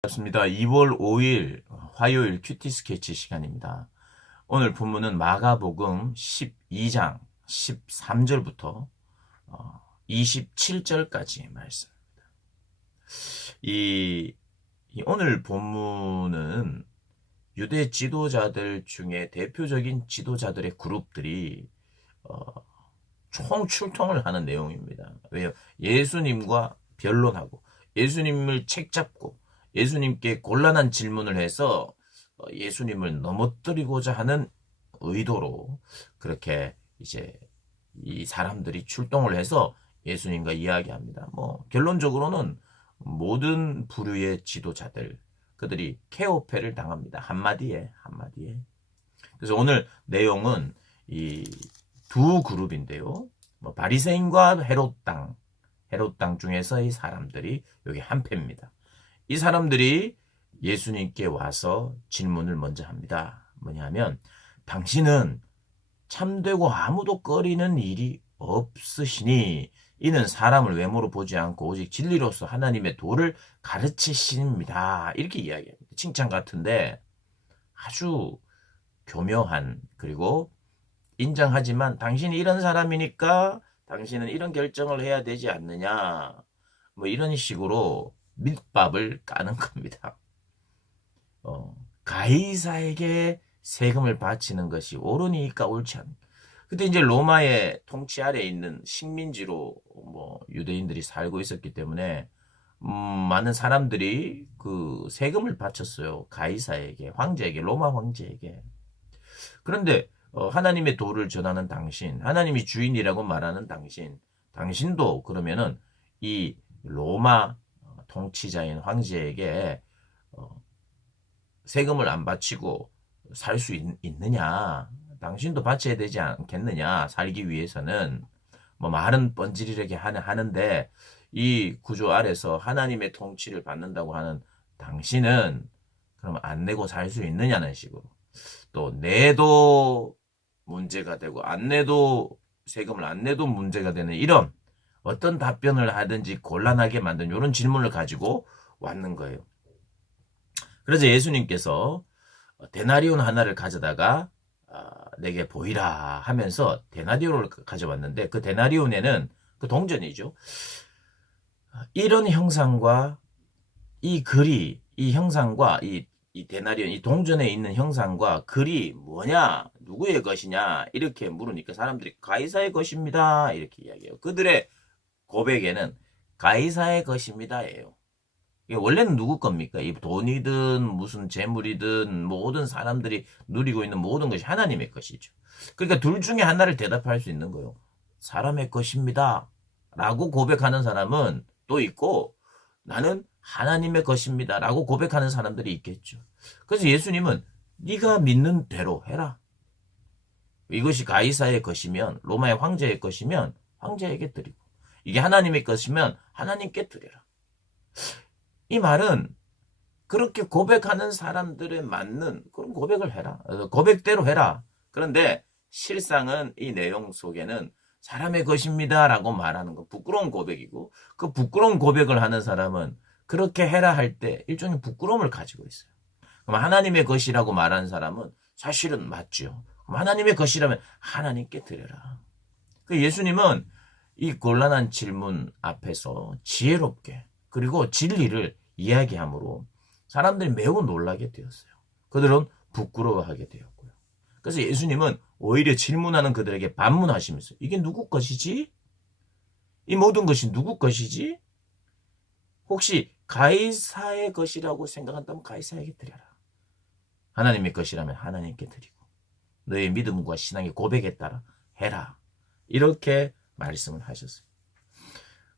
반갑습니다. 2월 5일 화요일 큐티 스케치 시간입니다. 오늘 본문은 마가복음 12장 13절부터 27절까지 말씀. 이 오늘 본문은 유대 지도자들 중에 대표적인 지도자들의 그룹들이 총 출동을 하는 내용입니다. 왜요? 예수님과 변론하고 예수님을 책잡고 예수님께 곤란한 질문을 해서 예수님을 넘어뜨리고자 하는 의도로 그렇게 이제 이 사람들이 출동을 해서 예수님과 이야기합니다. 결론적으로는 모든 부류의 지도자들 그들이 케오페를 당합니다. 한마디에. 그래서 오늘 내용은 이 두 그룹인데요. 바리새인과 헤롯 땅 중에서 이 사람들이 여기 한 패입니다. 이 사람들이 예수님께 와서 질문을 먼저 합니다. 뭐냐면 당신은 참되고 아무도 꺼리는 일이 없으시니 이는 사람을 외모로 보지 않고 오직 진리로서 하나님의 도를 가르치십니다. 이렇게 이야기합니다. 칭찬 같은데 아주 교묘한, 그리고 인정하지만 당신이 이런 사람이니까 당신은 이런 결정을 해야 되지 않느냐, 이런 식으로 밑밥을 까는 겁니다. 가이사에게 세금을 바치는 것이 옳으니까 옳지 않. 그때 이제 로마의 통치 아래에 있는 식민지로 유대인들이 살고 있었기 때문에 많은 사람들이 그 세금을 바쳤어요. 가이사에게, 황제에게, 로마 황제에게. 그런데 하나님의 도를 전하는 당신, 하나님이 주인이라고 말하는 당신도 그러면은 이 로마 통치자인 황제에게 세금을 안 바치고 살 수 있느냐? 당신도 바쳐야 되지 않겠느냐? 살기 위해서는 말은 뻔질이렇게 하는데 이 구조 아래서 하나님의 통치를 받는다고 하는 당신은 그럼 안 내고 살 수 있느냐는 식으로, 또 내도 문제가 되고 안 내도, 세금을 안 내도 문제가 되는 이런 어떤 답변을 하든지 곤란하게 만든 이런 질문을 가지고 왔는 거예요. 그래서 예수님께서 데나리온 하나를 가져다가 내게 보이라 하면서 데나리온을 가져왔는데, 그 데나리온에는, 그 동전이죠, 이런 형상과 이 글이, 이 형상과 이 데나리온, 이 동전에 있는 형상과 글이 뭐냐, 누구의 것이냐 이렇게 물으니까 사람들이 가이사의 것입니다 이렇게 이야기해요. 그들의 고백에는 가이사의 것입니다예요. 원래는 누구 겁니까? 이 돈이든 무슨 재물이든 모든 사람들이 누리고 있는 모든 것이 하나님의 것이죠. 그러니까 둘 중에 하나를 대답할 수 있는 거예요. 사람의 것입니다 라고 고백하는 사람은 또 있고, 나는 하나님의 것입니다 라고 고백하는 사람들이 있겠죠. 그래서 예수님은 네가 믿는 대로 해라. 이것이 가이사의 것이면, 로마의 황제의 것이면 황제에게 드리고, 이게 하나님의 것이면 하나님께 드려라. 이 말은 그렇게 고백하는 사람들에 맞는 그런 고백을 해라. 고백대로 해라. 그런데 실상은 이 내용 속에는 사람의 것입니다 라고 말하는 건 부끄러운 고백이고, 그 부끄러운 고백을 하는 사람은 그렇게 해라 할 때 일종의 부끄러움을 가지고 있어요. 그럼 하나님의 것이라고 말하는 사람은 사실은 맞죠. 그럼 하나님의 것이라면 하나님께 드려라. 그 예수님은 이 곤란한 질문 앞에서 지혜롭게 그리고 진리를 이야기함으로 사람들이 매우 놀라게 되었어요. 그들은 부끄러워하게 되었고요. 그래서 예수님은 오히려 질문하는 그들에게 반문하시면서 이게 누구 것이지? 이 모든 것이 누구 것이지? 혹시 가이사의 것이라고 생각한다면 가이사에게 드려라. 하나님의 것이라면 하나님께 드리고 너의 믿음과 신앙의 고백에 따라 해라. 이렇게 말씀을 하셨어요.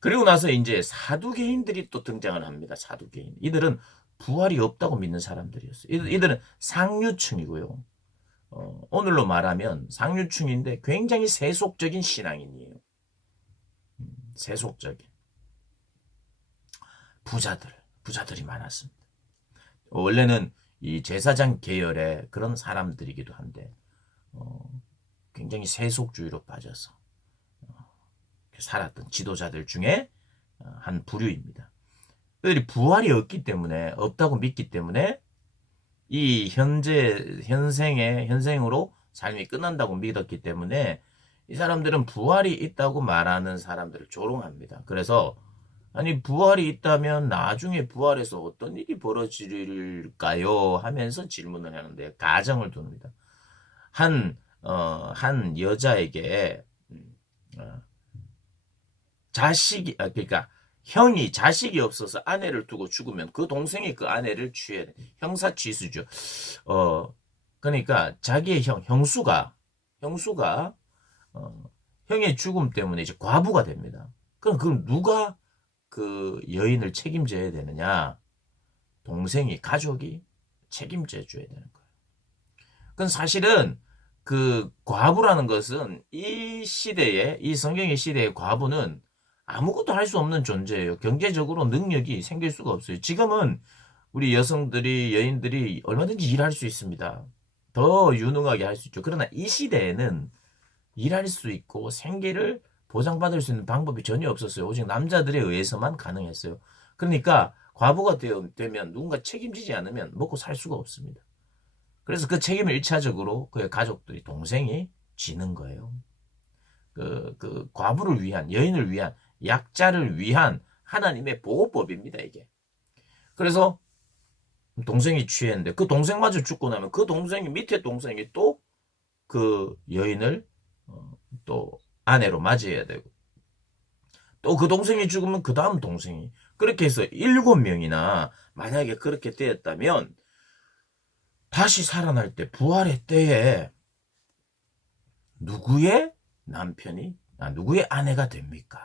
그리고 나서 이제 사두개인들이 또 등장을 합니다. 사두개인. 이들은 부활이 없다고 믿는 사람들이었어요. 이들은 상류층이고요. 오늘로 말하면 상류층인데 굉장히 세속적인 신앙인이에요. 세속적인. 부자들이 많았습니다. 원래는 이 제사장 계열의 그런 사람들이기도 한데 굉장히 세속주의로 빠져서 살았던 지도자들 중에 한 부류입니다. 그들이 부활이 없기 때문에, 없다고 믿기 때문에 이 현생으로 삶이 끝난다고 믿었기 때문에 이 사람들은 부활이 있다고 말하는 사람들을 조롱합니다. 그래서 아니 부활이 있다면 나중에 부활해서 어떤 일이 벌어질까요? 하면서 질문을 하는데 가정을 둡니다. 한 여자에게 어, 그러니까 형이 자식이 없어서 아내를 두고 죽으면 그 동생이 그 아내를 취해야 돼. 형사 취수죠. 그러니까 자기의 형수가 어, 형의 죽음 때문에 이제 과부가 됩니다. 그럼 누가 그 여인을 책임져야 되느냐? 가족이 책임져 줘야 되는 거예요. 그건 사실은 그 과부라는 것은 이 성경의 시대의 과부는 아무것도 할 수 없는 존재예요. 경제적으로 능력이 생길 수가 없어요. 지금은 우리 여인들이 얼마든지 일할 수 있습니다. 더 유능하게 할 수 있죠. 그러나 이 시대에는 일할 수 있고 생계를 보장받을 수 있는 방법이 전혀 없었어요. 오직 남자들에 의해서만 가능했어요. 그러니까 과부가 되면 누군가 책임지지 않으면 먹고 살 수가 없습니다. 그래서 그 책임을 1차적으로 그의 가족들이 동생이 지는 거예요. 그 과부를 위한 여인을 위한 약자를 위한 하나님의 보호법입니다, 이게. 그래서 동생이 취했는데 그 동생마저 죽고 나면 그 동생이 밑에 동생이 또 그 여인을 또 아내로 맞이해야 되고 또 그 동생이 죽으면 그 다음 동생이 그렇게 해서 7명이나 만약에 그렇게 되었다면 다시 살아날 때 부활의 때에 누구의 누구의 아내가 됩니까?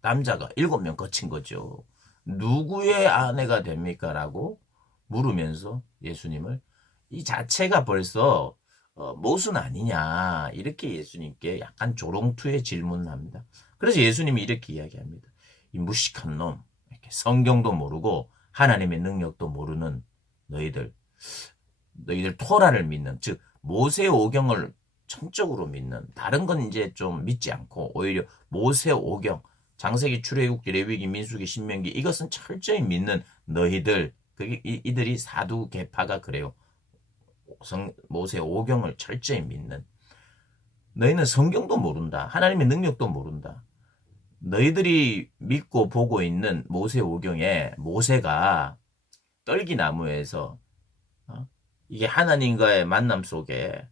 남자가 7명 거친 거죠. 누구의 아내가 됩니까? 라고 물으면서 예수님을 이 자체가 벌써 모순 아니냐 이렇게 예수님께 약간 조롱투의 질문을 합니다. 그래서 예수님이 이렇게 이야기합니다. 이 무식한 놈, 이렇게 성경도 모르고 하나님의 능력도 모르는 너희들 토라를 믿는, 즉 모세 오경을 천적으로 믿는, 다른 건 이제 좀 믿지 않고 오히려 모세 오경, 장세기, 출애굽기, 레위기, 민수기, 신명기 이것은 철저히 믿는 너희들, 이들이 사두개파가 그래요. 모세 오경을 철저히 믿는 너희는 성경도 모른다. 하나님의 능력도 모른다. 너희들이 믿고 보고 있는 모세 오경에 모세가 떨기나무에서 이게 하나님과의 만남 속에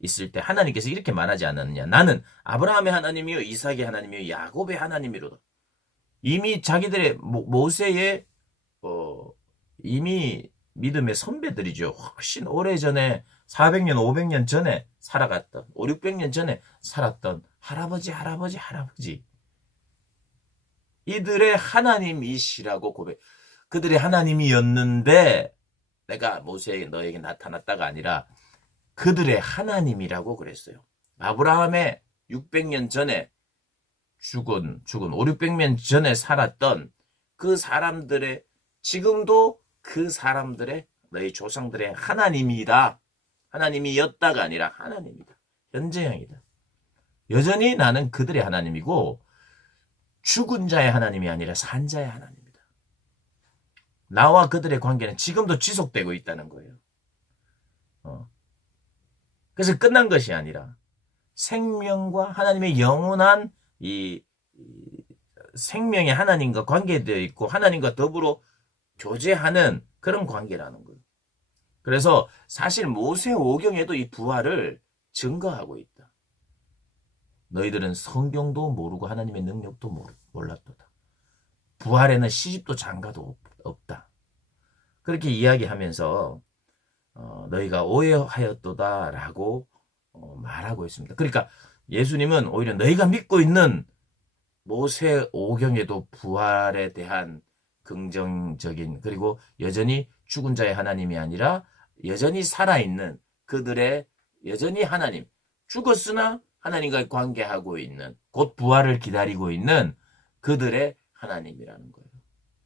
있을 때 하나님께서 이렇게 말하지 않았느냐. 나는 아브라함의 하나님이요 이삭의 하나님이요 야곱의 하나님이로다. 이미 자기들의 모세의 이미 믿음의 선배들이죠. 훨씬 오래전에 400년 500년 전에 살아갔던 5, 600년 전에 살았던 할아버지 이들의 하나님이시라고 그들의 하나님이었는데 내가 모세에게 너에게 나타났다가 아니라 그들의 하나님이라고 그랬어요. 아브라함의 600년 전에 죽은 5, 600년 전에 살았던 그 사람들의 지금도 그 사람들의 너희 조상들의 하나님이다. 하나님이었다가 아니라 하나님이다. 현재형이다. 여전히 나는 그들의 하나님이고 죽은 자의 하나님이 아니라 산 자의 하나님이다. 나와 그들의 관계는 지금도 지속되고 있다는 거예요. 그래서 끝난 것이 아니라 생명과 하나님의 영원한 이 생명의 하나님과 관계되어 있고 하나님과 더불어 교제하는 그런 관계라는 거예요. 그래서 사실 모세오경에도 이 부활을 증거하고 있다. 너희들은 성경도 모르고 하나님의 능력도 몰랐도다. 부활에는 시집도 장가도 없다. 그렇게 이야기하면서 너희가 오해하였도다라고 말하고 있습니다. 그러니까 예수님은 오히려 너희가 믿고 있는 모세오경에도 부활에 대한 긍정적인 그리고 여전히 죽은 자의 하나님이 아니라 여전히 살아있는 그들의 여전히 하나님 죽었으나 하나님과 관계하고 있는 곧 부활을 기다리고 있는 그들의 하나님이라는 거예요.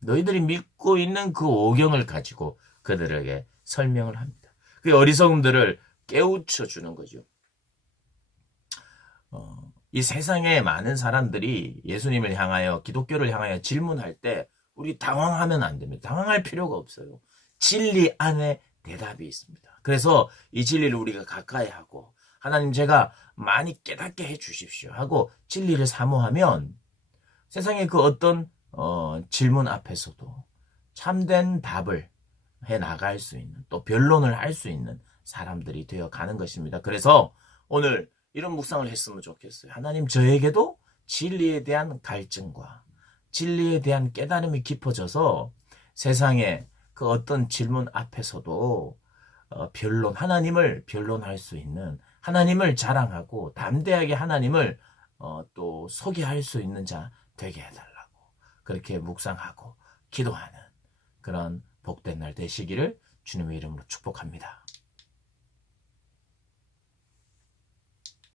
너희들이 믿고 있는 그 오경을 가지고 그들에게 설명을 합니다. 그 어리석음들을 깨우쳐 주는 거죠. 이 세상에 많은 사람들이 예수님을 향하여 기독교를 향하여 질문할 때 우리 당황하면 안 됩니다. 당황할 필요가 없어요. 진리 안에 대답이 있습니다. 그래서 이 진리를 우리가 가까이 하고 하나님 제가 많이 깨닫게 해 주십시오 하고 진리를 사모하면 세상의 그 어떤 질문 앞에서도 참된 답을 해 나갈 수 있는 또 변론을 할 수 있는 사람들이 되어 가는 것입니다. 그래서 오늘 이런 묵상을 했으면 좋겠어요. 하나님 저에게도 진리에 대한 갈증과 진리에 대한 깨달음이 깊어져서 세상의 그 어떤 질문 앞에서도 하나님을 변론할 수 있는 하나님을 자랑하고 담대하게 하나님을 또 소개할 수 있는 자 되게 해달라고 그렇게 묵상하고 기도하는 그런 복된 날 되시기를 주님의 이름으로 축복합니다.